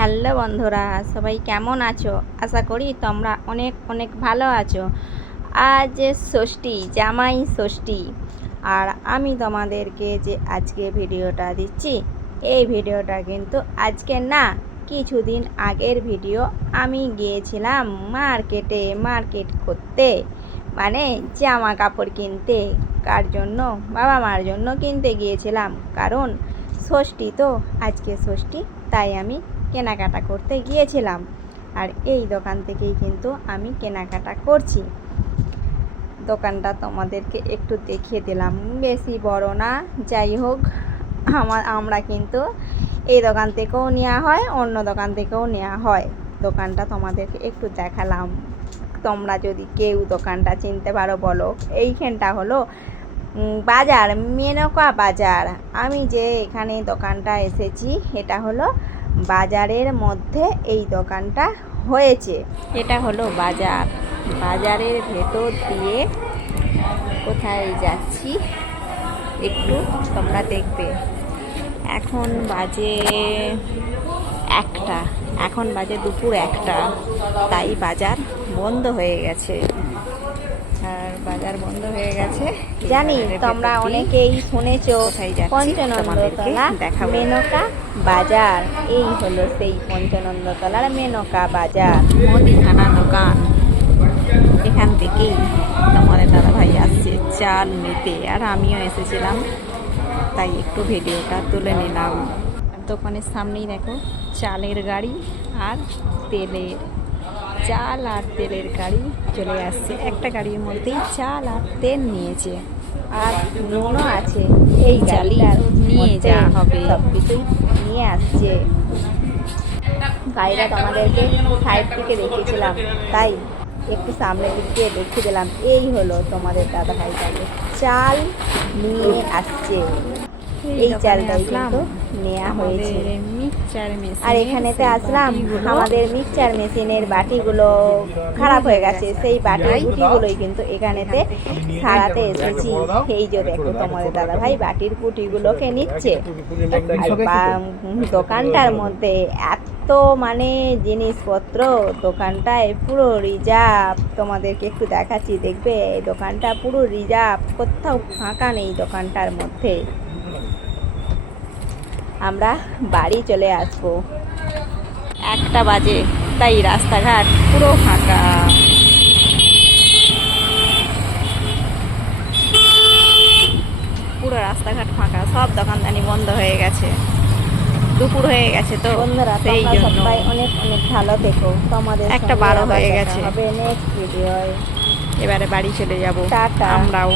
Hello বন্ধুরা, সবাই কেমন আছো? আশা করি তোমরা অনেক অনেক ভালো আছো। আজ ষষ্ঠী, জামাই ষষ্ঠী। আর আমি তোমাদেরকে যে আজকে ভিডিওটা দিচ্ছি, এই ভিডিওটা কিন্তু আজকে না, কিছুদিন আগের ভিডিও। আমি গিয়েছিলাম মার্কেট করতে, মানে জামা কাপড় কিনতে। কার জন্য? বাবা মার জন্য কিনতে গিয়েছিলাম, কারণ ষষ্ঠী তো, আজকে ষষ্ঠী, তাই আমি কেনাকাটা করতে গিয়েছিলাম। আর এই দোকান থেকেই কিন্তু আমি কেনাকাটা করছি। দোকানটা তোমাদেরকে একটু দেখিয়ে দিলাম, বেশি বড় না, যাই হোক। আমরা কিন্তু এই দোকান থেকেও নেওয়া হয়, অন্য দোকান থেকেও নেওয়া হয়। দোকানটা তোমাদেরকে একটু দেখালাম, তোমরা যদি কেউ দোকানটা চিনতে পারো বলো। এইখানটা হলো বাজার, মেনকা বাজার। আমি যে এখানে দোকানটা এসেছি, এটা হলো বাজারের মধ্যে এই দোকানটা হয়েছে। এটা হলো বাজার, বাজারের ভেতর দিয়ে কোথায় যাচ্ছি একটু তোমরা দেখবে। এখন বাজে দুপুর 1টা, তাই বাজার বন্ধ হয়ে গেছে। আর বাজার বন্ধ হয়ে গেছে জানি, তোমরা অনেকেই শুনেছো পঞ্চনন্দতলা মেনকা বাজার। এই হলো সেই পঞ্চনন্দতলার মেনকা বাজার, মুদিখানা দোকান। এখান থেকেই তোমাদের দাদাভাই আসছে চাল নিতে, আর আমিও এসেছিলাম, তাই একটু ভিডিওটা তুলে নিলাম। দোকানের সামনেই দেখো চালের গাড়ি আর চাল আর তেলের গাড়ি চলে আসছে। একটা গাড়ির মধ্যেই চাল আর তেল নিয়েছে, আর নুনও আছে। এই চালই নিয়ে যাওয়া হবে, সব কিছুই নিয়ে আসছে। গাড়িটা তোমাদেরকে সাইড থেকে দেখিয়েছিলাম, তাই একটু সামনের দিক দিয়ে দেখিয়ে দিলাম। এই হলো তোমাদের দাদাভাই চাল নিয়ে আসছে। এই চালটাই কিন্তু নেওয়া হয়েছে। আর এখানেতে আসলাম, আমাদের মিক্সচার মেশিনের বাটিগুলো খারাপ হয়ে গেছে, সেই বাটির কুটিগুলোই কিন্তু এখানেতে সারাতে এসেছি। এই যে দেখো তোমাদের দাদাভাই বাটির কুটিগুলোকে নিচ্ছে। আর দোকানটার মধ্যে এত মানে জিনিসপত্র, দোকানটায় পুরো রিজার্ভ। তোমাদেরকে একটু দেখাচ্ছি, দেখবে এই দোকানটা পুরো রিজার্ভ, কোথাও ফাঁকা নেই দোকানটার মধ্যে। আমরা বাড়ি চলে আসবো, 1টা বাজে, তাই রাস্তাঘাট পুরো ফাঁকা। পুরো রাস্তাঘাট ফাঁকা, সব দোকানদানি বন্ধ হয়ে গেছে, দুপুর হয়ে গেছে তো। বন্ধুরা, সেই জন্য অনেক অনেক ভালো থেকো। তোমাদের 1:12 হয়ে গেছে। হবে নেক্সট ভিডিওয়। এবারে বাড়ি চলে যাব আমরাও।